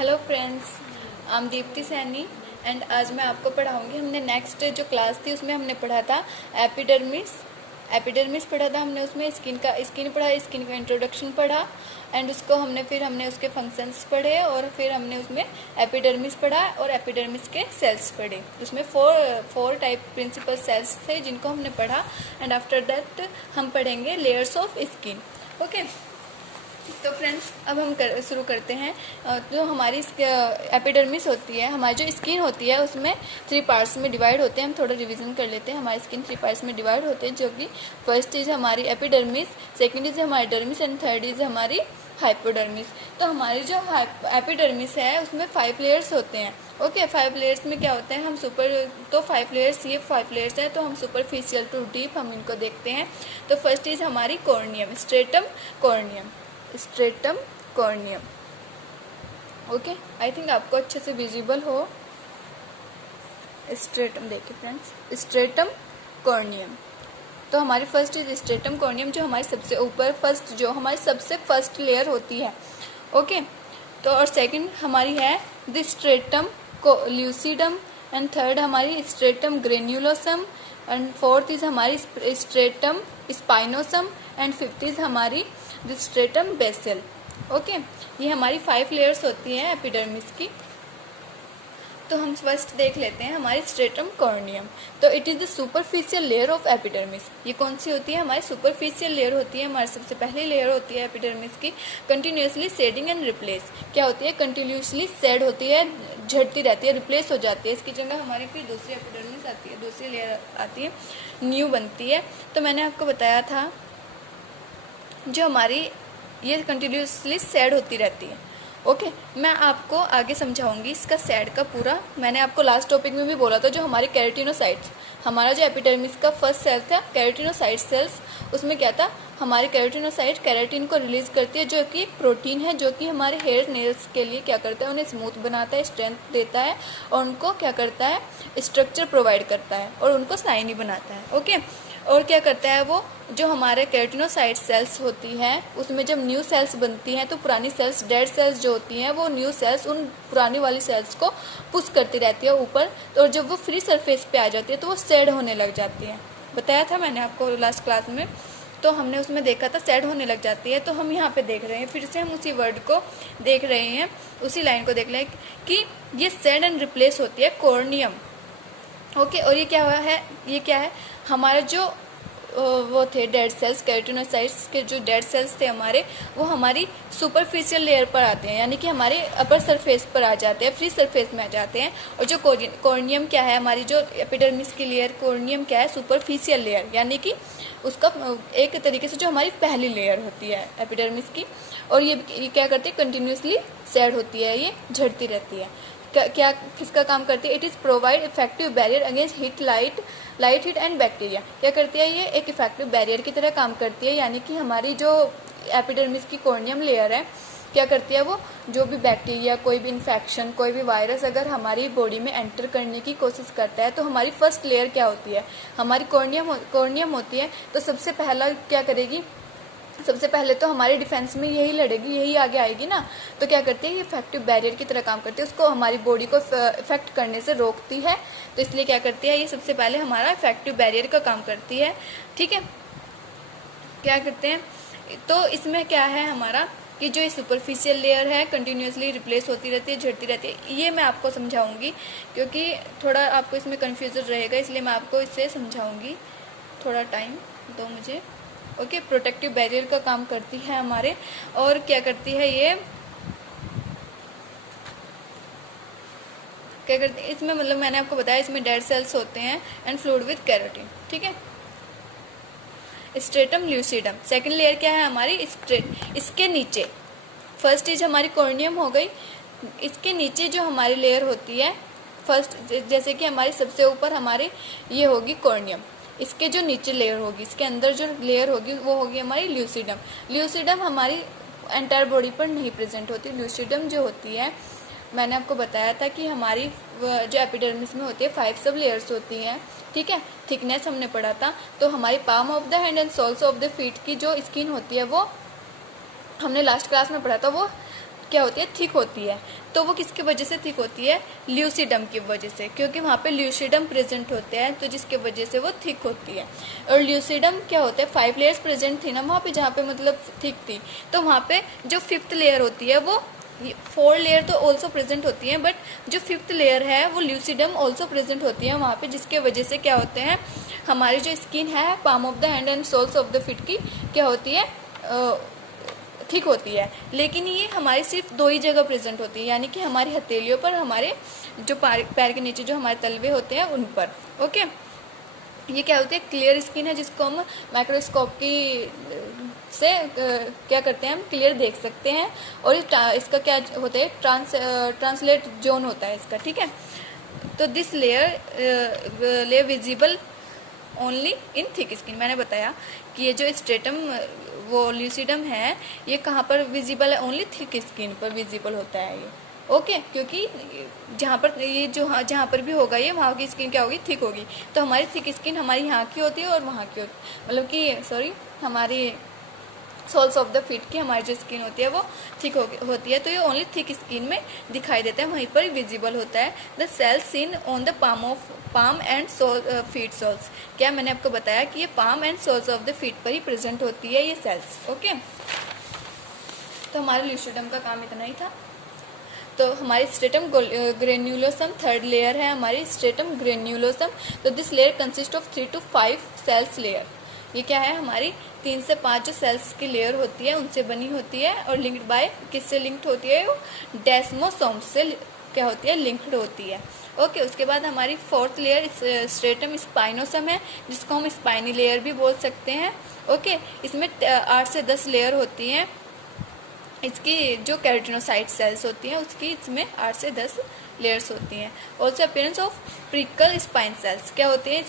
Hello friends, I am Deepti Saini and आज मैं आपको पढ़ाऊंगी। हमने नेक्स्ट जो क्लास थी उसमें हमने पढ़ा था एपिडर्मिस पढ़ा था हमने। उसमें स्किन का इंट्रोडक्शन पढ़ा एंड उसको हमने उसके फंक्शंस पढ़े और फिर हमने उसमें एपिडर्मिस पढ़ा और एपिडर्मिस के सेल्स पढ़े। उसमें फोर टाइप प्रिंसिपल सेल्स थे जिनको हमने पढ़ा एंड आफ्टर दैट हम पढ़ेंगे लेयर्स ऑफ स्किन। ओके, तो फ्रेंड्स अब हम शुरू करते हैं। जो हमारी एपिडर्मिस होती है, हमारी जो स्किन होती है उसमें 3 पार्ट्स में डिवाइड होते हैं। हम थोड़ा रिवीजन कर लेते हैं। हमारी स्किन 3 पार्ट्स में डिवाइड होते हैं, जो कि फर्स्ट इज हमारी एपिडर्मिस, सेकंड इज हमारी डर्मिस एंड थर्ड इज हमारी हाइपोडर्मिस। तो हमारी जो एपिडर्मिस है उसमें 5 लेयर्स होते हैं। ओके, 5 लेयर्स में क्या होते हैं, हम 5 लेयर्स हैं, तो हम सुपरफिशियल टू डीप हम इनको देखते हैं। तो फर्स्ट इज हमारी corneum, stratum corneum. Okay, I think आपको अच्छे से विजिबल हो। स्ट्रेटम देखिए फ्रेंड्स, स्ट्रेटम कॉर्नियम। तो हमारी फर्स्ट इज स्ट्रेटम कॉर्नियम, जो हमारी सबसे ऊपर सबसे फर्स्ट लेयर होती है। ओके, तो और सेकंड हमारी है the stratum lucidum and third हमारी स्ट्रेटम ग्रेन्युलोसम एंड फोर्थ इज हमारी stratum spinosum and fifth is हमारी द स्ट्रेटम बेसल। ओके, ये हमारी 5 लेयर्स होती हैं एपिडर्मिस की। तो हम फर्स्ट देख लेते हैं हमारी स्ट्रेटम कॉर्नियम। तो it is the superficial layer of epidermis. ये कौन सी होती है, हमारी सुपरफिशियल लेयर होती है। हमारी सबसे पहली लेयर होती है एपिडर्मिस की कंटिन्यूसली शेडिंग एंड रिप्लेस। क्या होती है, कंटिन्यूसली शेड होती है, झड़ती रहती है, रिप्लेस हो जाती है। इसकी जगह हमारी फिर दूसरी एपिडर्मिस आती है, दूसरी लेयर आती है, न्यू बनती है। तो मैंने आपको बताया था जो हमारी ये कंटिन्यूसली शेड होती रहती है। ओके, मैं आपको आगे समझाऊंगी इसका शेड का पूरा। मैंने आपको लास्ट टॉपिक में भी बोला था, जो हमारे केराटिनोसाइट्स, हमारा जो एपिडर्मिस का फर्स्ट सेल था केराटिनोसाइट सेल्स, उसमें क्या था, हमारे केराटिनोसाइट केराटिन को रिलीज करती है, जो कि एक प्रोटीन है, जो कि हमारे हेयर नेल्स के लिए क्या करता है, उन्हें स्मूथ बनाता है, स्ट्रेंथ देता है और उनको क्या करता है, स्ट्रक्चर प्रोवाइड करता है और उनको शाइनी बनाता है। ओके, और क्या करता है वो, जो हमारे केराटिनोसाइट सेल्स होती हैं उसमें जब न्यू सेल्स बनती हैं तो पुरानी सेल्स, डेड सेल्स जो होती हैं, वो न्यू सेल्स उन पुरानी वाली सेल्स को पुश करती रहती है ऊपर। तो जब वो फ्री सरफेस पे आ जाती है तो वो शेड होने लग जाती है। बताया था मैंने आपको लास्ट क्लास में, तो हमने उसमें देखा था शेड होने लग जाती है। तो हम यहाँ पे देख रहे हैं, फिर से हम उसी वर्ड को देख रहे हैं, उसी लाइन को देख रहे हैं कि ये शेड एंड रिप्लेस होती है कॉर्नियम। ओके, और ये क्या है हमारा जो वो थे डेड सेल्स, केराटिनोसाइट्स के जो डेड सेल्स थे हमारे, वो हमारी सुपरफिशियल लेयर पर आते हैं, यानी कि हमारे अपर सरफेस पर आ जाते हैं, फ्री सरफेस में आ जाते हैं। और जो कॉर्नियम क्या है, हमारी जो एपिडर्मिस की लेयर कॉर्नियम क्या है, सुपरफिशियल लेयर, यानी कि उसका एक तरीके से जो हमारी पहली लेयर होती है एपिडर्मिस की। और ये क्या करती है, कंटिन्यूसली शेड होती है, ये झड़ती रहती है। क्या किसका काम करती है, it is provide effective barrier against heat, light heat and bacteria. क्या करती है, ये एक इफेक्टिव बैरियर की तरह काम करती है, यानी कि हमारी जो एपिडर्मिस की कॉर्नियम लेयर है, क्या करती है वो, जो भी बैक्टीरिया, कोई भी इन्फेक्शन, कोई भी वायरस अगर हमारी बॉडी में एंटर करने की कोशिश करता है, तो हमारी फर्स्ट लेयर क्या होती है, हमारी कॉर्नियम होती है। तो सबसे पहला क्या करेगी, सबसे पहले तो हमारे डिफेंस में यही लड़ेगी, यही आगे आएगी ना। तो क्या करती है, ये इफेक्टिव बैरियर की तरह काम करती है, उसको हमारी बॉडी को इफेक्ट करने से रोकती है। तो इसलिए क्या करती है, ये सबसे पहले हमारा इफेक्टिव बैरियर का काम करती है। ठीक है, क्या करते हैं, तो इसमें क्या है हमारा कि जो ये सुपरफिशियल लेयर है कंटिन्यूसली रिप्लेस होती रहती है, झड़ती रहती है। ये मैं आपको समझाऊंगी क्योंकि थोड़ा आपको इसमें कन्फ्यूजन रहेगा, इसलिए मैं आपको इससे समझाऊंगी। थोड़ा टाइम दो मुझे। ओके, प्रोटेक्टिव बैरियर का काम करती है हमारे। और क्या करती है, ये क्या करती है इसमें, मतलब मैंने आपको बताया इसमें डेड सेल्स होते हैं एंड फ्लूइड विद केराटिन। ठीक है, स्ट्रेटम ल्यूसिडम सेकंड लेयर क्या है हमारी, इसके नीचे फर्स्ट इज हमारी कॉर्नियम हो गई, इसके नीचे जो हमारी लेयर होती है फर्स्ट, जैसे कि हमारी सबसे ऊपर हमारी ये होगी कॉर्नियम, इसके जो नीचे लेयर होगी, इसके अंदर जो लेयर होगी वो होगी हमारी ल्यूसिडम हमारी एंटायर बॉडी पर नहीं प्रेजेंट होती। ल्यूसिडम जो होती है, मैंने आपको बताया था कि हमारी जो एपिडर्मिस में होती है 5 सब लेयर्स होती हैं। ठीक है, थिकनेस हमने पढ़ा था। तो हमारी palm of the hand and soles of the feet की जो स्किन होती है वो हमने लास्ट क्लास में पढ़ा था, वो क्या होती है, थिक होती है। तो वो किसकी वजह से थिक होती है, ल्यूसीडम की वजह से, क्योंकि वहाँ पे ल्यूसीडम प्रेजेंट होते हैं, तो जिसके वजह से वो थिक होती है। और ल्यूसीडम क्या होता है, 5 लेयर्स प्रेजेंट थी ना वहाँ पे, जहाँ पे मतलब थिक थी, तो वहाँ पे जो 5th लेयर होती है वो 4 लेयर तो ऑल्सो प्रेजेंट होती है, बट जो 5th लेयर है वो ल्यूसीडम ऑल्सो प्रेजेंट होती है वहाँ पे, जिसके वजह से क्या होते हैं, हमारी जो स्किन है palm of the hand and soles of the feet की क्या होती है, ठीक होती है। लेकिन ये हमारी सिर्फ 2 ही जगह प्रेजेंट होती है, यानी कि हमारी हथेलियों पर, हमारे जो पैर के नीचे जो हमारे तलवे होते हैं उन पर। ओके, ये क्या होती है, क्लियर स्किन है, जिसको हम माइक्रोस्कोप की से क्या करते हैं, हम क्लियर देख सकते हैं। और इसका क्या होता है, ट्रांसलेट जोन होता है इसका, ठीक है। तो this layer visible only in thick skin. मैंने बताया कि ये जो स्ट्रेटम वो ल्यूसीडम है, ये कहाँ पर विजिबल है, ओनली थिक स्किन पर विजिबल होता है ये। ओके, क्योंकि जहाँ पर ये जो जहाँ पर भी होगा ये, वहाँ की स्किन क्या होगी, थिक होगी। तो हमारी थिक स्किन हमारी यहाँ की होती है और वहाँ की मतलब कि सॉरी, हमारी सोल्स ऑफ द फीट की हमारी जो स्किन होती है वो थिक होती है, तो ये ओनली थिक स्किन में दिखाई देता है, वहीं पर विजिबल होता है। The cells seen on the palm and feet soles. क्या मैंने आपको बताया कि ये palm and soles of the feet पर ही प्रेजेंट होती है ये सेल्स। ओके, तो हमारे ल्यूसीडम का काम इतना ही था। तो हमारी स्ट्रेटम ग्रेन्युलोसम 3rd लेयर है हमारी स्ट्रेटम ग्रेन्युलोसम। तो this layer consist of 3 to 5 cells layer. ये क्या है, हमारी 3 से 5 जो सेल्स की लेयर होती है उनसे बनी होती है, और लिंक्ड बाय किससे लिंक्ड होती है, वो डेस्मोसोम से क्या होती है, लिंक्ड होती है। ओके, उसके बाद हमारी 4th लेयर स्ट्रेटम स्पाइनोसम है, जिसको हम स्पाइनी लेयर भी बोल सकते हैं। ओके, इसमें 8 से 10 लेयर होती हैं। इसकी जो कैरोटिनोसाइट सेल्स होती हैं उसकी इसमें 8 से 10 लेयर्स होती हैं। Also appearance of prickle spine cells. क्या होती है,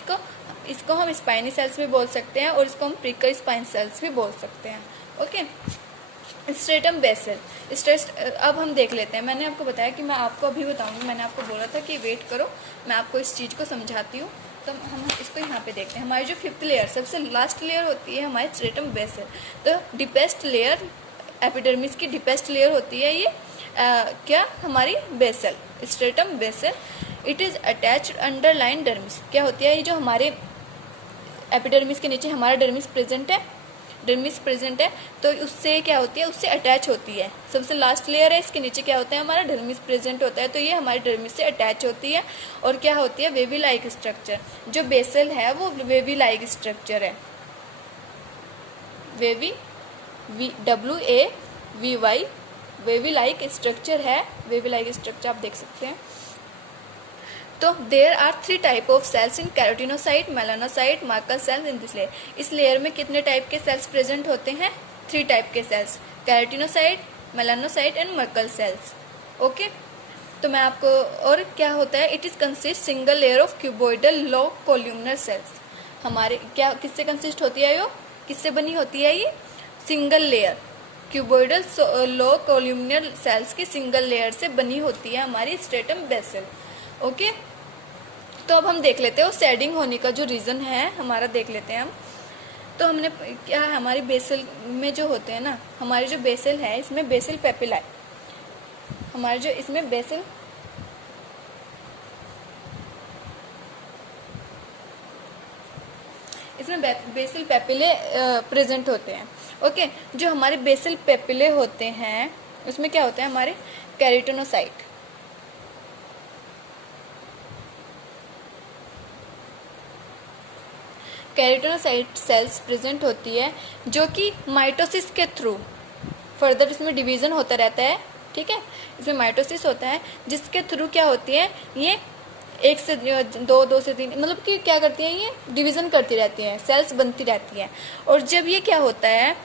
इसको हम स्पाइनी सेल्स भी बोल सकते हैं और इसको हम प्रिकल स्पाइन सेल्स भी बोल सकते हैं। Okay, stratum basal. अब हम देख लेते हैं। मैंने आपको बताया कि मैं आपको अभी बताऊंगी, मैंने आपको बोला था कि वेट करो, मैं आपको इस चीज़ को समझाती हूँ। तो हम इसको यहाँ पे देखते हैं। हमारी जो 5th लेयर, सबसे लास्ट लेयर होती है हमारी स्ट्रेटम बेसल। तो डीपेस्ट लेयर, एपिडर्मिस की डीपेस्ट लेयर होती है ये क्या, हमारी basal, stratum basal. It is attached underlying dermis. क्या होती है, ये जो हमारे एपिडर्मिस के नीचे हमारा डर्मिस प्रेजेंट है, तो उससे क्या होती है, उससे अटैच होती है। सबसे लास्ट लेयर है, इसके नीचे क्या होता है, हमारा डर्मिस प्रेजेंट होता है, तो ये हमारे डर्मिस से अटैच होती है। और क्या होती है, वेवी लाइक स्ट्रक्चर। जो बेसल है वो वेवी लाइक स्ट्रक्चर है, wavy WAVY wavy like structure है। वेवी लाइक स्ट्रक्चर आप देख सकते हैं। तो there are 3 type of cells in keratinocyte, melanocyte, marker cells in this layer. इस लेयर में कितने टाइप के सेल्स प्रेजेंट होते हैं, 3 टाइप के cells, keratinocyte, melanocyte and merkel cells. Okay, तो मैं आपको, और क्या होता है, it is consist single layer of cuboidal low columnar cells. हमारे क्या किससे कंसिस्ट होती है, यो किससे बनी होती है, ये single layer cuboidal low columnar sales की सिंगल लेयर से बनी होती है हमारी स्ट्रेटम बेसल। ओके, तो अब हम देख लेते हैं वो शेडिंग होने का जो रीज़न है हमारा, देख लेते हैं हम। तो हमने क्या है, हमारी बेसल में जो होते हैं ना, हमारी जो बेसल है इसमें बेसल पेपिलाई, हमारे जो इसमें बेसल बेसल पेपिले प्रेजेंट होते हैं। ओके, जो हमारे बेसल पेपिले होते हैं उसमें क्या होते हैं, हमारे कैरोटिनोसाइट, कैरोटिनोसाइट सेल्स प्रेजेंट होती है, जो कि माइटोसिस के थ्रू फर्दर इसमें डिवीज़न होता रहता है। ठीक है, इसमें माइटोसिस होता है, जिसके थ्रू क्या होती है, ये 1 से 2, 2 से 3, मतलब कि क्या करती हैं, ये डिवीज़न करती रहती हैं, सेल्स बनती रहती हैं। और जब ये क्या होता है,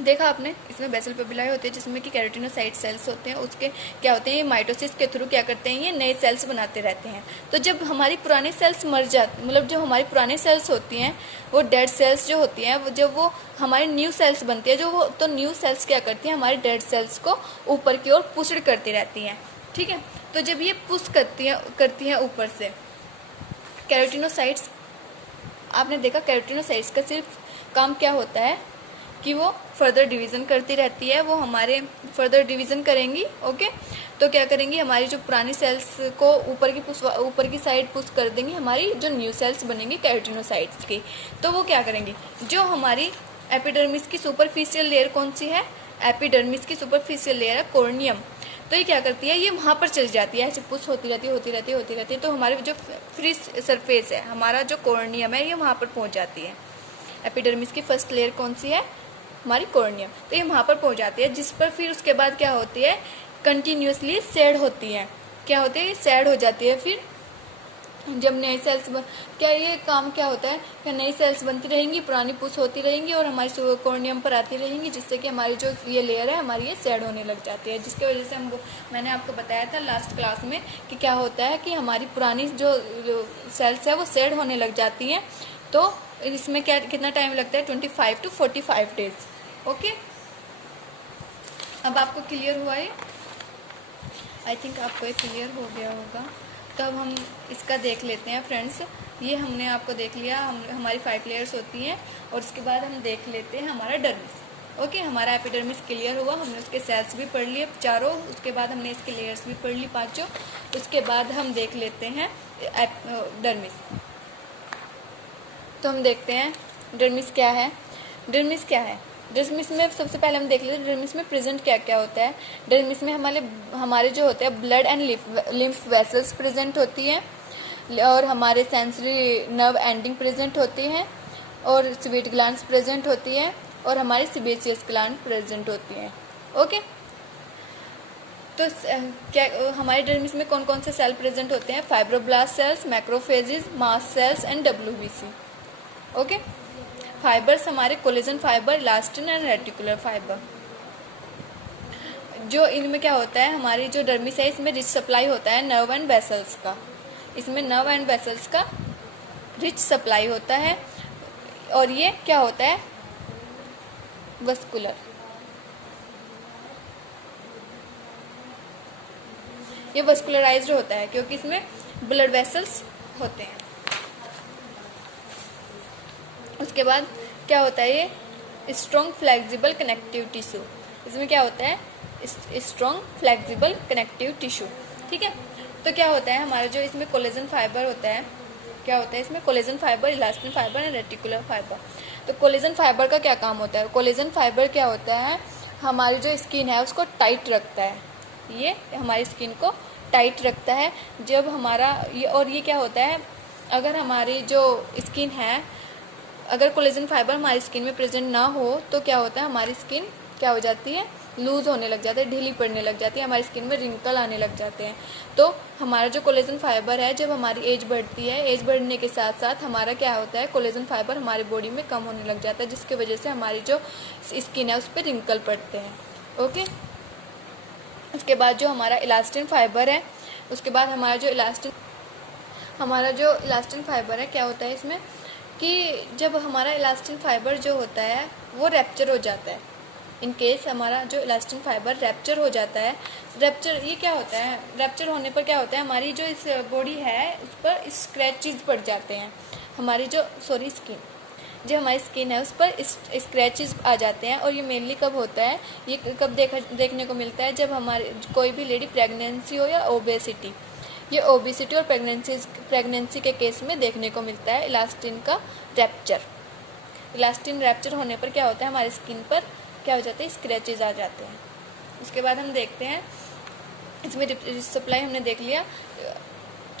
देखा आपने, इसमें बेसल पेपिलाई होती है जिसमें कि कैरोटिनोसाइट सेल्स होते हैं, उसके क्या होते हैं, ये माइटोसिस के थ्रू क्या करते हैं, ये नए सेल्स बनाते रहते हैं। तो जब हमारी पुरानी सेल्स मर जाती, मतलब जो हमारी पुरानी सेल्स होती हैं, वो डेड सेल्स जो होती हैं, वो जब वो हमारी न्यू सेल्स बनती है, जो वो तो न्यू सेल्स क्या करती हैं, हमारी डेड सेल्स को ऊपर की ओर पुश करती रहती हैं। ठीक है, तो जब ये पुश करती हैं ऊपर से, कैरोटिनोसाइट्स, आपने देखा कैरोटिनोसाइट्स का सिर्फ काम क्या होता है कि वो फर्दर डिवीज़न करती रहती है, वो हमारे फर्दर डिवीज़न करेंगी। ओके, तो क्या करेंगी, हमारी जो पुरानी सेल्स को ऊपर की साइड पुश कर देंगी हमारी जो न्यू सेल्स बनेंगी केराटिनोसाइट्स की। तो वो क्या करेंगी, जो हमारी एपिडर्मिस की सुपरफिशियल लेयर कौन सी है, एपिडर्मिस की सुपरफिशियल लेयर है कॉर्नियम। तो ये क्या करती है, ये वहाँ पर चली जाती है, ऐसे पुश होती रहती है। तो हमारी जो फ्री सरफेस है, हमारा जो कॉर्नियम है, ये वहाँ पर पहुँच जाती है। एपिडर्मिस की फर्स्ट लेयर कौन सी है, हमारी कॉर्नियम। तो ये वहाँ पर पहुँच जाती है, जिस पर फिर उसके बाद क्या होती है, कंटिन्यूसली सेड होती है। क्या होती है, ये सेड हो जाती है। फिर जब नई सेल्स क्या ये काम क्या होता है कि नई सेल्स बनती रहेंगी, पुरानी पुश होती रहेंगी और हमारी कॉर्नियम पर आती रहेंगी, जिससे कि हमारी जो ये लेयर है हमारी ये सेड होने लग जाती है, जिसकी वजह से मैंने आपको बताया था लास्ट क्लास में कि क्या होता है कि हमारी पुरानी जो सेल्स है वो सेड होने लग जाती हैं। तो इसमें कितना टाइम लगता है, 25 to 45 डेज। ओके, अब आपको क्लियर हुआ है, आई थिंक आपको ये क्लियर हो गया होगा। तो अब हम इसका देख लेते हैं फ्रेंड्स। ये हमने आपको देख लिया, हमारी 5 लेयर्स होती हैं, और उसके बाद हम देख लेते हैं हमारा डर्मिस। ओके, हमारा एपिडर्मिस क्लियर हुआ, हमने उसके सेल्स भी पढ़ लिए चारों, उसके बाद हमने इसके लेयर्स भी पढ़ ली पांचों। उसके बाद हम देख लेते हैं डर्मिस। तो हम देखते हैं डर्मिस क्या है। डर्मिस में सबसे पहले हम देख लेते हैं डर्मिस में प्रेजेंट क्या क्या होता है। डर्मिस में हमारे जो होते हैं blood and lymph vessels present होती हैं, और हमारे सेंसरी नर्व एंडिंग प्रेजेंट होती हैं, और स्वीट ग्लैंड्स प्रेजेंट होती हैं, और हमारी सिबेशियस ग्लैंड प्रेजेंट होती हैं। ओके, तो क्या हमारे डर्मिस में कौन कौन से सेल प्रेजेंट होते हैं, fibroblast cells, macrophages, mast cells and WBC। Okay, fibers हमारे collagen fiber, elastin and reticular fiber. जो इनमें क्या होता है, हमारी जो डर्मिस है इसमें रिच सप्लाई होता है नर्व एंड वेसल्स का, इसमें नर्व एंड वेसल्स का रिच सप्लाई होता है, और ये क्या होता है, वस्कुलर। ये वस्कुलराइज्ड होता है क्योंकि इसमें ब्लड वेसल्स होते हैं। उसके बाद क्या होता है, ये स्ट्रॉन्ग फ्लेक्सिबल कनेक्टिव टिश्यू। इसमें क्या होता है, स्ट्रॉन्ग फ्लेक्सिबल कनेक्टिव टिश्यू। ठीक है, तो क्या होता है, हमारा जो इसमें कोलेजन फाइबर होता है, क्या होता है इसमें collagen fiber, elastin fibre and reticular fibre. तो कोलेजन फाइबर का क्या काम होता है, कोलेजन फाइबर क्या होता है, हमारी जो स्किन है उसको टाइट रखता है, ये हमारी स्किन को टाइट रखता है। जब हमारा ये क्या होता है, अगर हमारी जो स्किन है, अगर कोलेजन फाइबर हमारी स्किन में प्रेजेंट ना हो तो क्या होता है, हमारी स्किन क्या हो जाती है, लूज होने लग जाती है, ढीली पड़ने लग जाती है, हमारी स्किन में रिंकल आने लग जाते हैं। तो हमारा जो कोलेजन फाइबर है, जब हमारी एज बढ़ती है, एज बढ़ने के साथ साथ हमारा क्या होता है, कोलेजन फाइबर हमारी बॉडी में कम होने लग जाता है, जिसकी वजह से हमारी जो स्किन है उस पर रिंकल पड़ते हैं। ओके, उसके बाद जो हमारा इलास्टिन फाइबर है, उसके बाद हमारा जो इलास्टिन फाइबर है, क्या होता है इसमें कि जब हमारा इलास्टिन फाइबर जो होता है वो रैप्चर हो जाता है, इन केस हमारा जो इलास्टिन फाइबर रैप्चर हो जाता है, ये क्या होता है, रैप्चर होने पर क्या होता है, हमारी जो इस बॉडी है उस पर स्क्रैचेस पड़ जाते हैं, हमारी जो हमारी स्किन है उस पर स्क्रैचेस आ जाते हैं। और ये मेनली कब होता है, ये कब देखने को मिलता है, जब हमारे कोई भी लेडी प्रेगनेंसी हो या ओबेसिटी, ये ओबेसिटी और प्रेगनेंसी के केस में देखने को मिलता है इलास्टिन का रैप्चर। इलास्टिन रैप्चर होने पर क्या होता है, हमारी स्किन पर क्या हो जाते हैं, स्क्रैचेस आ जाते हैं। उसके बाद हम देखते हैं इसमें सप्लाई हमने देख लिया।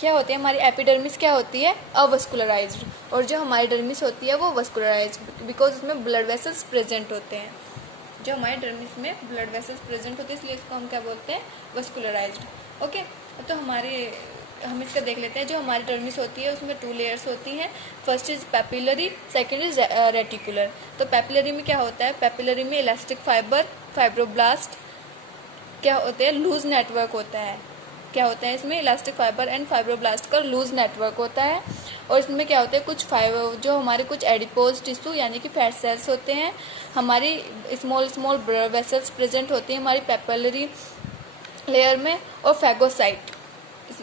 क्या होती है हमारी एपिडर्मिस, क्या होती है, अवस्कुलराइज्ड, और जो हमारी डर्मिस होती है वो वस्कुलराइज्ड, बिकॉज इसमें ब्लड वेसल्स प्रेजेंट होते हैं। जो हमारे डर्मिस में ब्लड वेसल्स प्रेजेंट होते हैं इसलिए इसको हम क्या बोलते हैं, वस्कुलराइज्ड। ओके, तो हम इसका देख लेते हैं। जो हमारी डर्मिस होती है उसमें 2 लेयर्स होती हैं, first is papillary, second is reticular. तो पैपिलरी में क्या होता है, पैपिलरी में इलास्टिक फाइबर, फाइब्रोब्लास्ट क्या होते हैं, लूज नेटवर्क होता है। क्या होता है इसमें, इलास्टिक फाइबर एंड फाइब्रोब्लास्ट का लूज नेटवर्क होता है। और इसमें क्या होता है, जो हमारे कुछ एडिपोज टिश्यू यानी कि फैट सेल्स होते हैं, हमारी स्मॉल ब्लड वेसल्स प्रेजेंट होती हैं हमारी पैपिलरी लेयर में, और फैगोसाइट,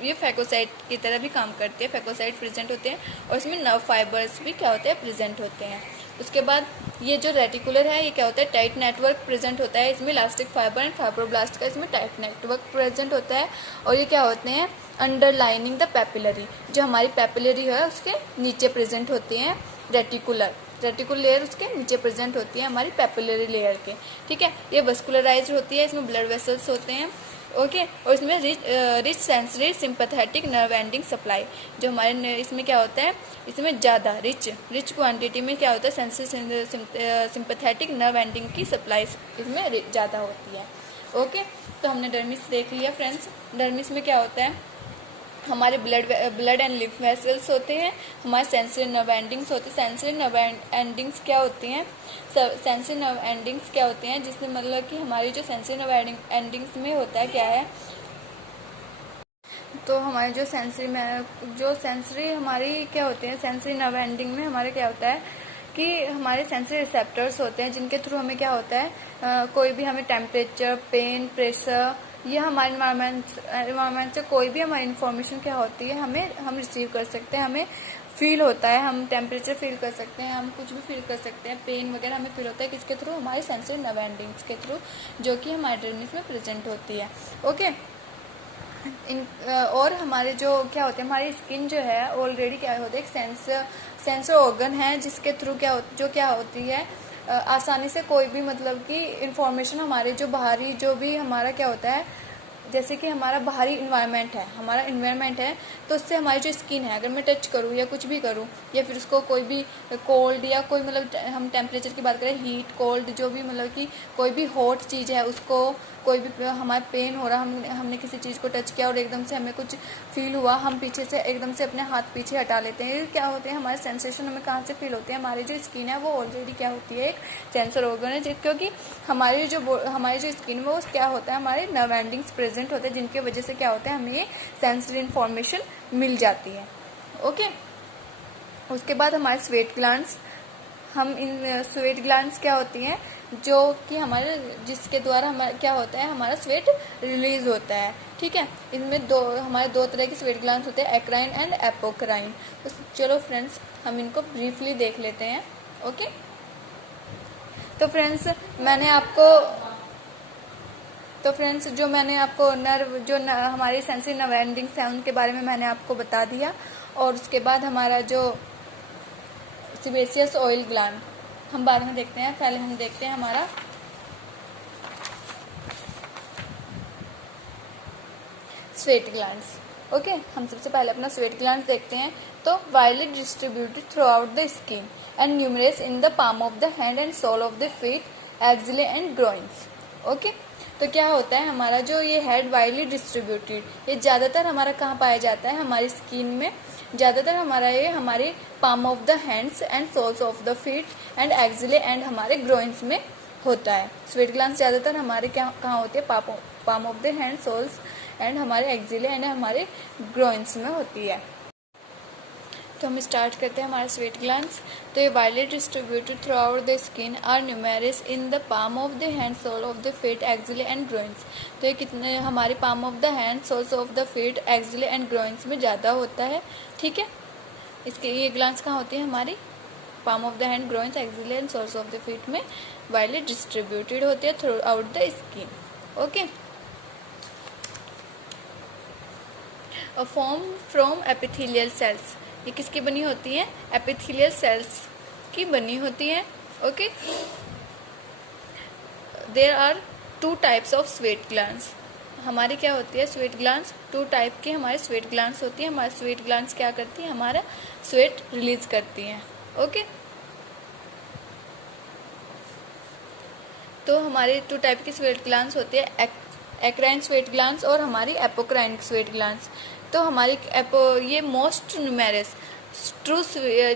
ये फैगोसाइट की तरह भी काम करती है, फैगोसाइट प्रेजेंट होते हैं, और इसमें नर्व फाइबर्स भी क्या होते हैं, प्रेजेंट होते हैं। उसके बाद ये जो रेटिकुलर है ये क्या होता है, टाइट नेटवर्क प्रेजेंट होता है, इसमें इलास्टिक फाइबर एंड फाइब्रोब्लास्ट का इसमें टाइट नेटवर्क प्रेजेंट होता है। और ये क्या होते हैं, अंडरलाइनिंग द पेपिलरी, जो हमारी पेपिलरी है उसके नीचे प्रेजेंट होती हैं रेटिकुलर लेयर उसके नीचे प्रेजेंट होती है हमारी पेपिलरी लेयर के, ठीक है। ये वस्कुलराइज होती है, इसमें ब्लड वेसल्स होते हैं, ओके। और इसमें rich sensory sympathetic nerve ending supply, जो हमारे इसमें क्या होता है, इसमें ज़्यादा रिच क्वांटिटी में क्या होता है, सेंसरी सिंपैथेटिक नर्व एंडिंग की सप्लाई इसमें ज़्यादा होती है, ओके। तो हमने डर्मिस देख लिया फ्रेंड्स। डर्मिस में क्या होता है, हमारे ब्लड एंड लिम्फ वेसल्स होते हैं, हमारे सेंसरी नर्व एंडिंग्स होते हैं। सेंसरी नर्व एंडिंग्स क्या होती हैं, सेंसरी नर्व एंडिंग्स क्या होते हैं, जिसमें मतलब कि हमारी जो सेंसरी नर्व एंडिंग्स में होता है क्या है, तो हमारे जो सेंसरी हमारी क्या होते हैं, सेंसरी नर्व एंडिंग में हमारे क्या होता है कि हमारे सेंसरी रिसेप्टर्स होते हैं, जिनके थ्रू हमें क्या होता है, कोई भी हमें टेम्परेचर, पेन, प्रेशर या हमारे इन्वायरमेंट से कोई भी हमारी इन्फॉर्मेशन क्या होती है हम रिसीव कर सकते हैं, हमें फील होता है, हम टेम्परेचर फील कर सकते हैं, हम कुछ भी फील कर सकते हैं, पेन वगैरह हमें फील होता है किसके थ्रू, हमारे सेंसरी नर्व एंडिंग्स के थ्रू, जो कि हमारे डर्मिस में प्रेजेंट होती है, ओके। और हमारे जो क्या होते हैं, हमारी स्किन जो है ऑलरेडी क्या होता है, एक सेंसर ऑर्गन है, जिसके थ्रू क्या होती है, आसानी से कोई भी मतलब कि इंफॉर्मेशन हमारे जो बाहरी जो भी हमारा क्या होता है, जैसे कि हमारा बाहरी इन्वायरमेंट है, तो उससे हमारी जो स्किन है, अगर मैं टच करूँ या कुछ भी करूँ, या फिर उसको कोई भी कोल्ड या कोई मतलब हम टेम्परेचर की बात करें, हीट कोल्ड जो भी मतलब कि कोई भी हॉट चीज़ है, उसको कोई भी हमारे पेन हो रहा, हमने किसी चीज़ को टच किया और एकदम से हमें कुछ फील हुआ, हम पीछे से एकदम से अपने हाथ पीछे हटा लेते हैं। ये क्या होते हैं, हमारे सेंसेशन हमें कहाँ से फील होते हैं, हमारी जो स्किन है वो ऑलरेडी क्या होती है, एक सेंसर ऑर्गन है, क्योंकि हमारी जो स्किन में वो क्या होता है, हमारे नर्व एंडिंग्स प्रेजेंट होते हैं, जिनकी वजह से क्या होता है, हमें ये सेंसरी इन्फॉर्मेशन मिल जाती है, ओके। उसके बाद हमारे स्वेट ग्लैंड्स, हम इन स्वेट ग्लैंड्स क्या होती हैं, जो कि हमारे जिसके द्वारा हमारा क्या होता है, हमारा स्वेट रिलीज होता है, ठीक है। इनमें हमारे दो तरह के स्वेट ग्लैंड्स होते हैं, एक्राइन एंड एपोक्राइन। तो चलो फ्रेंड्स हम इनको ब्रीफली देख लेते हैं, ओके। तो फ्रेंड्स जो मैंने आपको हमारी सेंसरी नर्व एंडिंग्स हैं उनके बारे में मैंने आपको बता दिया। और उसके बाद हमारा जो सिबेसियस ऑयल ग्लैंड हम बाद में देखते हैं, पहले हम देखते हैं हमारा स्वेट ग्लैंड्स, ओके। हम सबसे पहले अपना स्वेट ग्लैंड्स देखते हैं। तो widely distributed throughout the skin and numerous in the palm of the hand and sole of the feet, axillae and groins, okay. तो क्या होता है, हमारा जो ये हेड वाइडली डिस्ट्रीब्यूटेड, ये ज़्यादातर हमारा कहाँ पाया जाता है, हमारी स्किन में। ज़्यादातर हमारे palm of the hands and soles of the feet and axillae and हमारे ग्रोइंस में होता है। स्वेट ग्लैंड्स ज़्यादातर हमारे कहाँ होती है, palm of the hand, soles and हमारे एक्सिले एंड हमारे ग्रोइंस में होती है। तो हम स्टार्ट करते हैं हमारे स्वेट ग्लैंड्स। तो ये widely distributed throughout the skin are numerous in the palm of the hand, sole of the feet, axillae and groins. तो ये कितने हमारे palm of the hand, soles of the feet, axillae and groins में ज़्यादा होता है, ठीक है। इसके ये ग्लैंड्स कहाँ होती है, हमारी palm of the hand, groins, axillae and soles of the feet में वाइडली डिस्ट्रीब्यूटेड होती है throughout the skin, okay. Form from epithelial cells, ये किसकी बनी होती है, एपिथेलियल सेल्स की बनी होती है, okay. There are 2 types of sweat glands. हमारी क्या होती है, स्वेट ग्लैंड्स 2 टाइप की हमारे स्वेट ग्लैंड्स होती है। हमारे स्वेट ग्लैंड्स क्या करती है, हमारा स्वेट रिलीज करती हैं, ओके। तो हमारे 2 टाइप की स्वेट ग्लैंड्स होती है, एक्राइन स्वेट ग्लैंड्स और हमारी एपोक्राइन स्वेट ग्लैंड्स। तो हमारी ये मोस्ट न्यूमेरस ट्रू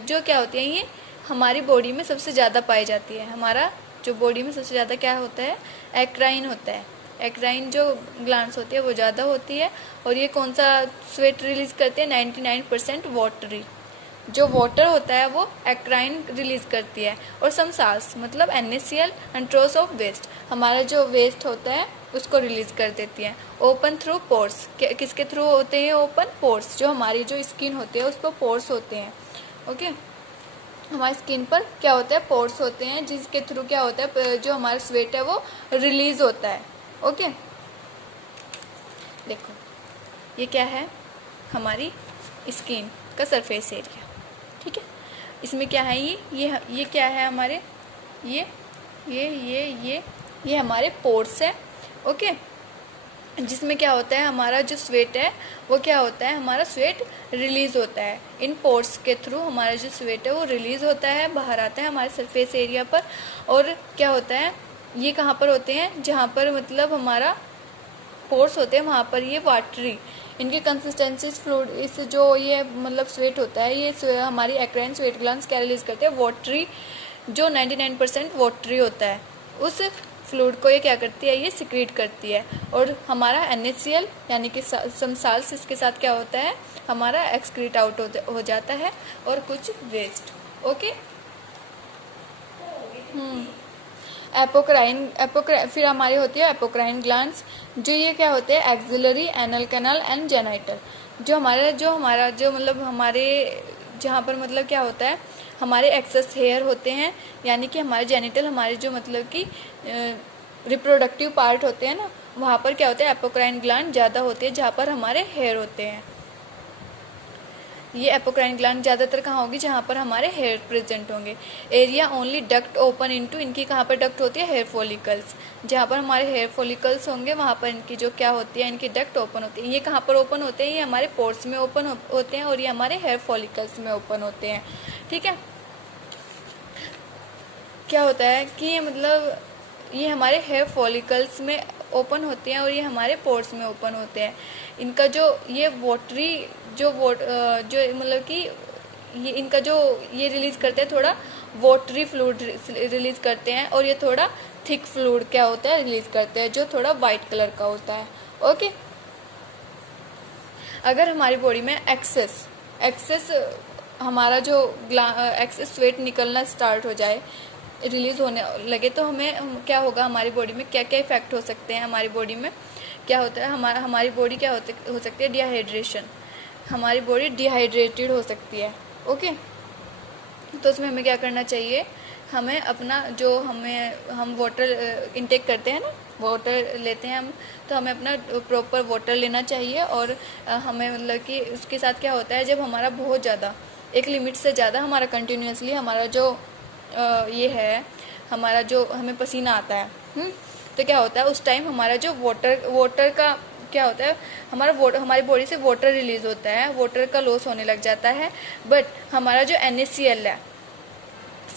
जो क्या होती है, ये हमारी बॉडी में सबसे ज़्यादा पाई जाती है। हमारा जो बॉडी में सबसे ज़्यादा क्या होता है, एक्राइन होता है। एक्राइन जो ग्लैंड्स होती है वो ज़्यादा होती है। और ये कौन सा स्वेट रिलीज करते हैं, 99% वाटरी, जो वाटर होता है वो एक्राइन रिलीज करती है। और सम साल्स मतलब NaCl एंड ट्रोस ऑफ वेस्ट, हमारा जो वेस्ट होता है उसको रिलीज कर देती है। ओपन थ्रू पोर्स, किसके थ्रू होते हैं ओपन, पोर्स, जो हमारी जो स्किन होती है उस पर पोर्स होते हैं, ओके। हमारी स्किन पर क्या होता है, पोर्स होते हैं, जिसके थ्रू क्या होता है, जो हमारा स्वेट है वो रिलीज होता है। ओके, देखो ये क्या है, हमारी स्किन का सरफेस एरिया। ठीक है, इसमें क्या है, ये क्या है हमारे, ये हमारे पोर्स है। ओके, जिसमें क्या होता है, हमारा जो स्वेट है वो क्या होता है, हमारा स्वेट रिलीज होता है इन पोर्स के थ्रू। हमारा जो स्वेट है वो रिलीज होता है, बाहर आता है हमारे सरफेस एरिया पर। और क्या होता है, ये कहाँ पर होते हैं, जहाँ पर मतलब हमारा पोर्स होते हैं वहाँ पर ये वाटरी, इनकी कंसिस्टेंसी फ्लूइड, इस जो ये मतलब स्वेट होता है, ये हमारी एक्राइन स्वेट ग्लैंड्स क्या रिलीज करते हैं, वाटरी, जो 99% वाटरी होता है, उस फ्लूइड को ये क्या करती है, ये सिक्रीट करती है। और हमारा NaCl यानी कि सम साल्ट्स, इसके साथ क्या होता है, हमारा एक्सक्रीट आउट हो जाता है, और कुछ वेस्ट। ओके, एपोक्राइन फिर हमारी होती है एपोक्राइन ग्लैंड्स, जो ये क्या होते हैं, axillary, anal canal and genital. जो हमारा जो मतलब हमारे जहाँ पर मतलब क्या होता है, हमारे एक्सेस हेयर होते हैं, यानी कि हमारे जेनिटल, हमारे जो मतलब कि रिप्रोडक्टिव पार्ट होते हैं ना, वहाँ पर क्या होता है, एपोक्राइन ग्लैंड ज़्यादा होती है, जहाँ पर हमारे हेयर होते हैं। ये एपोक्राइन ग्लैंड ज़्यादातर कहाँ होगी, जहाँ पर हमारे हेयर प्रेजेंट होंगे। Area only duct open into, इनकी कहाँ पर डक्ट होती है, हेयर फॉलिकल्स। जहाँ पर हमारे हेयर फॉलिकल्स होंगे वहाँ पर इनकी जो क्या होती है, इनकी डक्ट ओपन होती है। ये कहाँ पर ओपन होते हैं, ये हमारे पोर्स में ओपन होते हैं, और ये हमारे हेयर फॉलिकल्स में ओपन होते हैं। ठीक है, क्या होता है कि ये मतलब ये हमारे हेयर फॉलिकल्स में ओपन होते हैं, और ये हमारे पोर्स में ओपन होते हैं। इनका जो ये वाटरी जो मतलब कि ये इनका जो ये रिलीज करते हैं, थोड़ा वाटरी फ्लूइड रिलीज करते हैं, और ये थोड़ा थिक फ्लूइड क्या होता है, रिलीज करते हैं, जो थोड़ा वाइट कलर का होता है। ओके, अगर हमारी बॉडी में एक्सेस हमारा जो एक्सेस स्वेट निकलना स्टार्ट हो जाए, रिलीज होने लगे, तो हमें क्या होगा, हमारी बॉडी में क्या क्या इफेक्ट हो सकते हैं, हमारी बॉडी में क्या होता है, हमारी बॉडी क्या हो सकती है, डिहाइड्रेशन, हमारी बॉडी डिहाइड्रेटेड हो सकती है। ओके, तो उसमें हमें क्या करना चाहिए, हमें अपना जो हम वाटर इनटेक करते हैं ना, वाटर लेते हैं हम, तो हमें अपना प्रॉपर वाटर लेना चाहिए। और हमें मतलब कि उसके साथ क्या होता है, जब हमारा बहुत ज़्यादा एक लिमिट से ज़्यादा हमारा कंटिन्यूसली हमारा जो ये है, हमारा जो हमें पसीना आता है, तो क्या होता है, उस टाइम हमारा जो वाटर का क्या होता है, हमारी बॉडी से वाटर रिलीज होता है, वाटर का लॉस होने लग जाता है। बट हमारा जो NaCl है,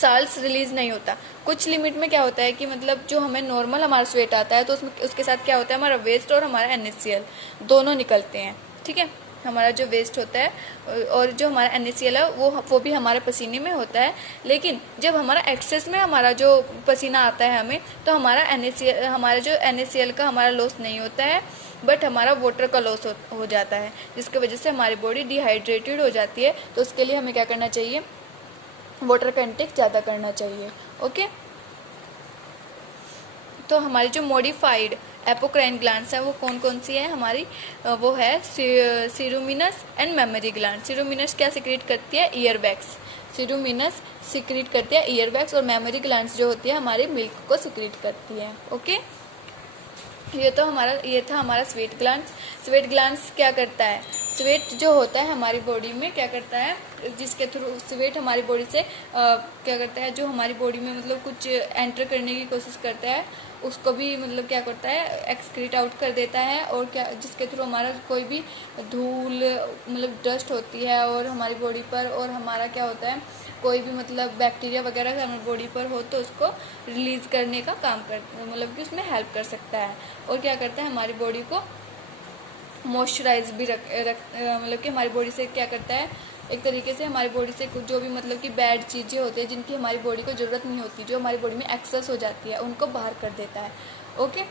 साल्ट्स रिलीज नहीं होता। कुछ लिमिट में क्या होता है कि मतलब जो हमें नॉर्मल हमारा स्वेट आता है, तो उसमें उसके साथ क्या होता है, हमारा वेस्ट और हमारा NaCl दोनों निकलते हैं। ठीक है, हमारा जो वेस्ट होता है और जो हमारा NaCl है वो भी हमारे पसीने में होता है। लेकिन जब हमारा एक्सेस में हमारा जो पसीना आता है हमें, तो हमारा जो NaCl का हमारा लॉस नहीं होता है, बट हमारा वाटर का लॉस हो जाता है, जिसकी वजह से हमारी बॉडी डिहाइड्रेटेड हो जाती है। तो उसके लिए हमें क्या करना चाहिए, वाटर का इंटेक ज़्यादा करना चाहिए। ओके, तो हमारी जो मॉडिफाइड एपोक्राइन ग्लैंड्स है वो कौन कौन सी है हमारी, वो है सीरोमिनस एंड मेमरी ग्लैंड। सीरोमिनस क्या सिक्रीट करती है, ईयर बैग्स। सीरोमिनस सिक्रीट करती है ईयर बैग्स, और मेमरी ग्लैंड्स जो होती है हमारे मिल्क को सिक्रीट करती है। ओके, ये था हमारा स्वेट ग्लैंड्स। स्वेट ग्लैंड्स क्या करता है, स्वेट जो होता है हमारी बॉडी में क्या करता है, जिसके थ्रू स्वेट हमारी बॉडी से क्या करता है, जो हमारी बॉडी में मतलब कुछ एंटर करने की कोशिश करता है, उसको भी मतलब क्या करता है, एक्सक्रीट आउट कर देता है। और क्या, जिसके थ्रू हमारा कोई भी धूल मतलब डस्ट होती है और हमारी बॉडी पर, और हमारा क्या होता है, कोई भी मतलब बैक्टीरिया वगैरह हमारी बॉडी पर हो, तो उसको रिलीज करने का काम मतलब कि उसमें हेल्प कर सकता है। और क्या करता है, हमारी बॉडी को मॉइस्चराइज भी मतलब कि हमारी बॉडी से क्या करता है, एक तरीके से हमारी बॉडी से कुछ जो भी मतलब कि बैड चीज़ें होती है, जिनकी हमारी बॉडी को ज़रूरत नहीं होती, जो हमारी बॉडी में एक्सेस हो जाती है, उनको बाहर कर देता है। ओके,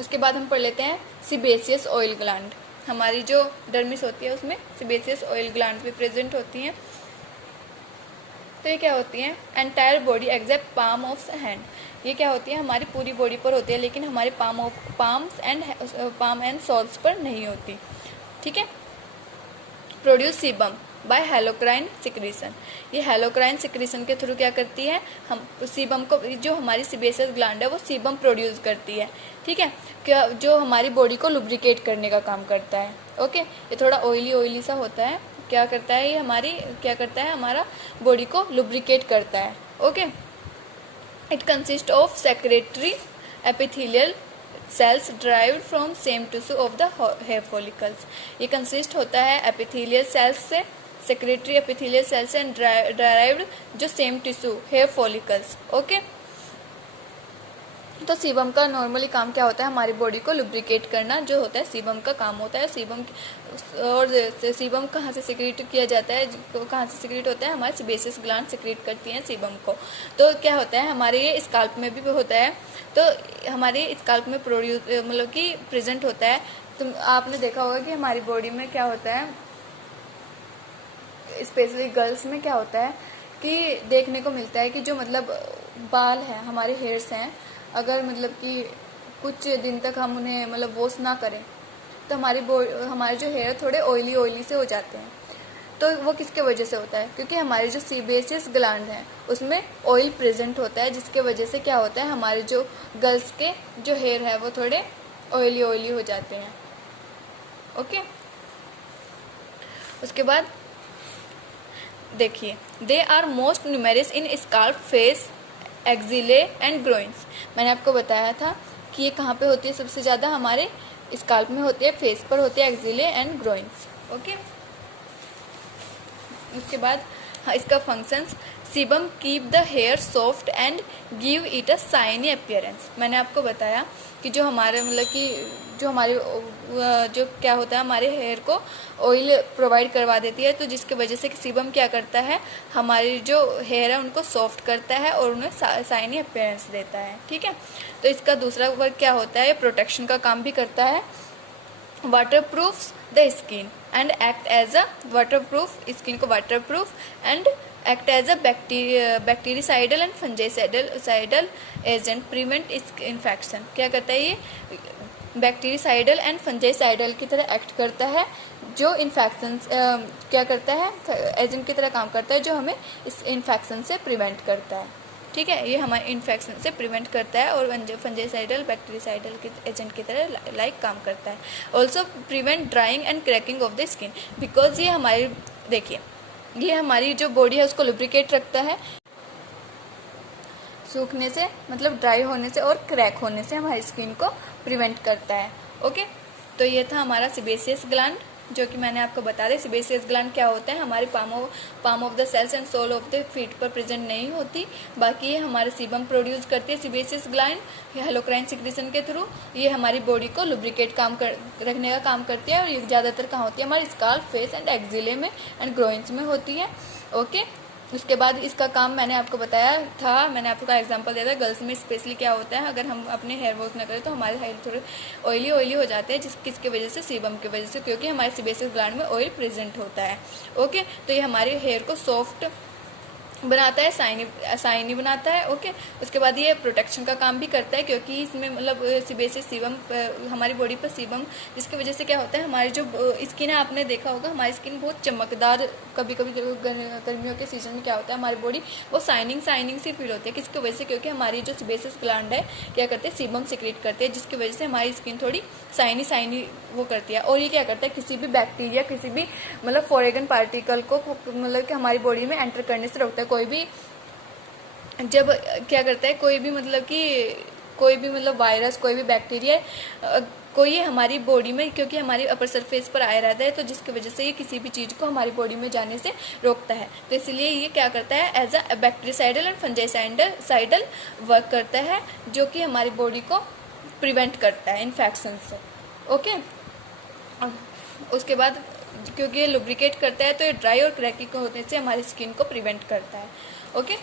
उसके बाद हम पढ़ लेते हैं सीबेसियस ऑयल ग्लैंड। हमारी जो डर्मिस होती है उसमें सीबेसियस ऑयल ग्लैंड भी प्रेजेंट होती हैं। तो ये क्या होती हैं, entire body except palm of hand. ये क्या होती है, हमारी पूरी बॉडी पर होती है, लेकिन हमारे पाम एंड सोल्स पर नहीं होती। ठीक है, produce sebum. By holocrine secretion. ये हेलोक्राइन सिक्रीशन के थ्रू क्या करती है, हम सीबम को, जो हमारी सीबेसियस ग्लैंड है वो सीबम प्रोड्यूस करती है, ठीक है, क्या जो हमारी बॉडी को लुब्रिकेट करने का काम करता है। ओके, ये थोड़ा ऑयली सा होता है, क्या करता है ये हमारी, क्या करता है, हमारा बॉडी को लुब्रिकेट करता है। Okay, it consist of secretory epithelial cells derived from same tissue of the hair follicles. ये कंसिस्ट होता है एपिथेलियल सेल्स से, secretory epithelial cells and derived जो same tissue hair follicles. Okay, तो सीबम का नॉर्मली काम क्या होता है, हमारी बॉडी को लुब्रिकेट करना जो होता है सीबम का काम होता है। सीबम और सीबम कहाँ से सिक्रीट किया जाता है, कहाँ से सिक्रीट होता है, हमारे सीबेसियस ग्लैंड सिक्रीट करती हैं सीबम को। तो क्या होता है, हमारे ये स्काल्प में भी होता है, तो हमारे स्काल्प में प्रोड्यूस मतलब कि प्रेजेंट होता है। तो आपने देखा होगा कि हमारी बॉडी में क्या होता है, स्पेशली गर्ल्स में क्या होता है कि देखने को मिलता है कि जो मतलब बाल हैं, हमारे हेयर्स हैं, अगर मतलब कि कुछ दिन तक हम उन्हें मतलब वॉश ना करें तो हमारे जो हेयर थोड़े ऑयली से हो जाते हैं। तो वो किसके वजह से होता है, क्योंकि हमारे जो सीबेसियस ग्लैंड है उसमें ऑयल प्रेजेंट होता है, जिसके वजह से क्या होता है, हमारे जो गर्ल्स के जो हेयर है वो थोड़े ऑयली हो जाते हैं। ओके, उसके बाद देखिए, they are most numerous in scalp, face, axillae and groins. मैंने आपको बताया था कि ये कहाँ पे होती है सबसे ज़्यादा, हमारे स्काल्प में होती है, फेस पर होती है, एक्जिले एंड ग्रोइंस। ओके, उसके बाद हाँ, इसका functions, sebum keep the hair soft and give it a shiny appearance. मैंने आपको बताया कि जो हमारे मतलब कि जो हमारी जो क्या होता है, हमारे हेयर को ऑयल प्रोवाइड करवा देती है, तो जिसकी वजह से सीबम क्या करता है, हमारी जो हेयर है उनको सॉफ्ट करता है और उन्हें शाइनी अपीयरेंस देता है, ठीक है। तो इसका दूसरा वर्क क्या होता है, प्रोटेक्शन का काम भी करता है। Waterproofs the skin and act as a waterproof, skin को waterproof and act as a bactericidal and fungicidal agent, prevent infection. क्या करता है ये, बैक्टीरिसाइडल एंड फंजाइसाइडल की तरह एक्ट करता है, जो इन्फेक्शन क्या करता है, एजेंट की तरह काम करता है, जो हमें इस इन्फेक्शन से प्रिवेंट करता है, ठीक है। ये हमारे इन्फेक्शन से प्रिवेंट करता है और फंजाइसाइडल बैक्टीरिसाइडल के एजेंट की तरह लाइक काम करता है। Also prevent drawing and cracking of the skin, because ये हमारी, देखिए, ये हमारी जो बॉडी है उसको लुब्रिकेट रखता है, सूखने से मतलब ड्राई होने से और क्रैक होने से हमारी स्किन को प्रिवेंट करता है। ओके, तो ये था हमारा सीबेसियस ग्लैंड, जो कि मैंने आपको बता दिया। सीबेसियस ग्लैंड क्या होता है, हमारे palm of the cells and sole of the feet पर प्रेजेंट नहीं होती, बाकी ये हमारे सीबम प्रोड्यूस करती है। सीबेसियस ग्लैंड हेलोक्राइन सिक्रीशन के थ्रू ये हमारी बॉडी को लुब्रिकेट रखने का काम करती है, और ये ज़्यादातर कहाँ होती है, हमारे स्काल्प, फेस एंड एक्जिले में एंड ग्रोइंस में होती है। ओके, उसके बाद इसका काम मैंने आपको बताया था, मैंने आपको एग्जांपल दिया था, गर्ल्स में स्पेशली क्या होता है, अगर हम अपने हेयर वॉश ना करें तो हमारे हेयर थोड़े ऑयली हो जाते हैं, किसकी वजह से, सीबम की वजह से, क्योंकि हमारे सीबेसियस ग्लैंड में ऑयल प्रेजेंट होता है। ओके, तो ये हमारे हेयर को सॉफ्ट बनाता है, शाइनी बनाता है। ओके, उसके बाद ये प्रोटेक्शन का काम भी करता है, क्योंकि इसमें मतलब सीबेसियस सीबम हमारी बॉडी पर सीबम, जिसकी वजह से क्या होता है, हमारी जो स्किन है, आपने देखा होगा हमारी स्किन बहुत चमकदार, कभी कभी गर्मियों के सीजन में क्या होता है, हमारी बॉडी वो शाइनिंग सी फील होती है, किसकी वजह से, क्योंकि हमारी जो सीबेसियस ग्लैंड है क्या करते हैं, सीबम सिक्रीट करते हैं, जिसकी वजह से हमारी स्किन थोड़ी शाइनी वो करती है। और ये क्या करता है, किसी भी बैक्टीरिया, किसी भी मतलब फॉरेन पार्टिकल को मतलब कि हमारी बॉडी में एंटर करने से रोकता है। कोई भी जब क्या करता है, कोई भी मतलब वायरस, कोई भी बैक्टीरिया, कोई ये हमारी बॉडी में, क्योंकि हमारी अपर सरफेस पर आया रहता है, तो जिसकी वजह से ये किसी भी चीज़ को हमारी बॉडी में जाने से रोकता है। तो इसलिए ये क्या करता है, as a bactericidal and fungicidal work करता है, जो कि हमारी बॉडी को प्रिवेंट करता है इन्फेक्शन से। ओके, उसके बाद क्योंकि ये लुब्रिकेट करता है, तो ये ड्राई और क्रैकिंग होने से हमारी स्किन को प्रिवेंट करता है। ओके,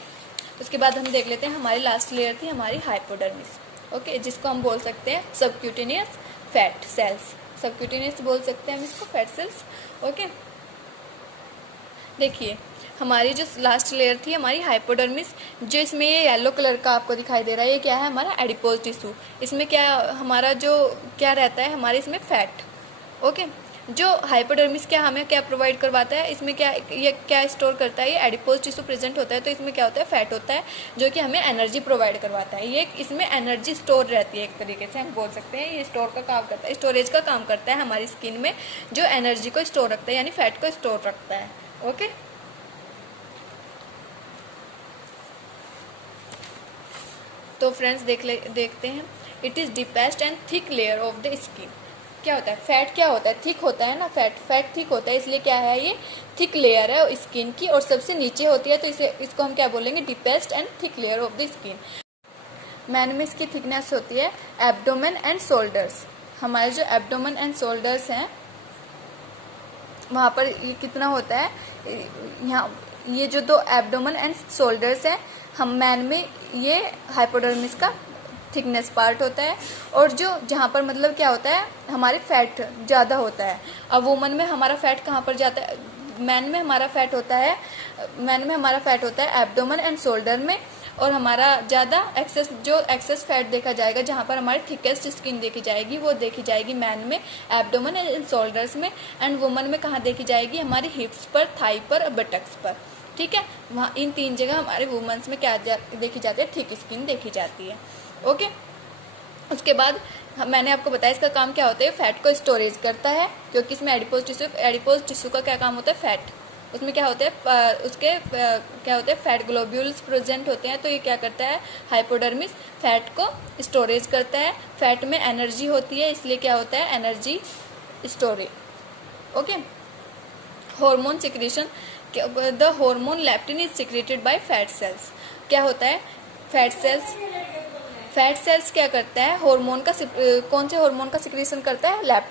उसके बाद हम देख लेते हैं, हमारी लास्ट लेयर थी हमारी हाइपोडर्मिस। ओके, जिसको हम बोल सकते हैं सबक्यूटेनियस फैट सेल्स, सबक्यूटेनियस बोल सकते हैं हम इसको, फैट सेल्स। ओके, देखिए, हमारी जो लास्ट लेयर थी हमारी हाइपोडर्मिस, जो इसमें ये येलो कलर का आपको दिखाई दे रहा है, ये क्या है, हमारा एडिपोज टिश्यू। इसमें क्या हमारा जो क्या रहता है, हमारे इसमें फैट। ओके, जो हाइपोडर्मिस क्या हमें क्या प्रोवाइड करवाता है, इसमें क्या ये क्या स्टोर करता है, ये एडिपोज टिश्यू प्रेजेंट होता है, तो इसमें क्या होता है, फैट होता है जो कि हमें एनर्जी प्रोवाइड करवाता है। ये इसमें एनर्जी स्टोर रहती है, एक तरीके से हम बोल सकते हैं ये स्टोर का काम करता है, स्टोरेज का काम करता है हमारी स्किन में, जो एनर्जी को स्टोर रखता है यानी फैट को स्टोर रखता है। ओके, तो फ्रेंड्स देखते हैं, it is deepest and thick layer of the skin. क्या होता है, फैट क्या होता है, थिक होता है ना, फैट थिक होता है, इसलिए क्या है, ये थिक लेयर है स्किन की, और सबसे नीचे होती है, तो इसको हम क्या बोलेंगे, deepest and thick layer of the skin. Man में इसकी थिकनेस होती है एब्डोमेन एंड शोल्डर्स। हमारे जो एब्डोमेन एंड शोल्डर्स हैं वहाँ पर ये कितना होता है, यहाँ ये जो दो एब्डोमेन एंड शोल्डर्स हैं, हम मैन में ये हाइपोडर्मिस का थिकनेस पार्ट होता है, और जो जहाँ पर मतलब क्या होता है, हमारे फैट ज़्यादा होता है। अब वुमन में हमारा फैट कहाँ पर जाता है, मैन में हमारा फैट होता है एब्डोमेन एंड शोल्डर में, और हमारा ज़्यादा एक्सेस फैट देखा जाएगा, जहाँ पर हमारी थिकेस्ट स्किन देखी जाएगी, वो देखी जाएगी मैन में एब्डोमेन एंड शोल्डर्स में, एंड वुमन में कहाँ देखी जाएगी, हमारी हिप्स पर, थाई पर और बटक्स पर। ठीक है, वहाँ इन 3 जगह हमारे वुमेन्स में क्या देखी जाती है, थिक स्किन देखी जाती है। ओके, उसके बाद मैंने आपको बताया इसका काम क्या होता है, फैट को स्टोरेज करता है, क्योंकि इसमें एडिपोज टिश्यू का क्या काम होता है, फैट, उसमें क्या होता है, क्या होते हैं, फैट ग्लोब्यूल्स प्रेजेंट होते हैं, तो ये क्या करता है, हाइपोडर्मिस फैट को स्टोरेज करता है। फैट में एनर्जी होती है, इसलिए क्या होता है, energy storage. Okay, hormone secretion, the hormone leptin is secreted by fat cells. क्या होता है, फैट सेल्स क्या करता है, हार्मोन का कौन से हार्मोन का सिक्रीशन करता है, लेप्टिन।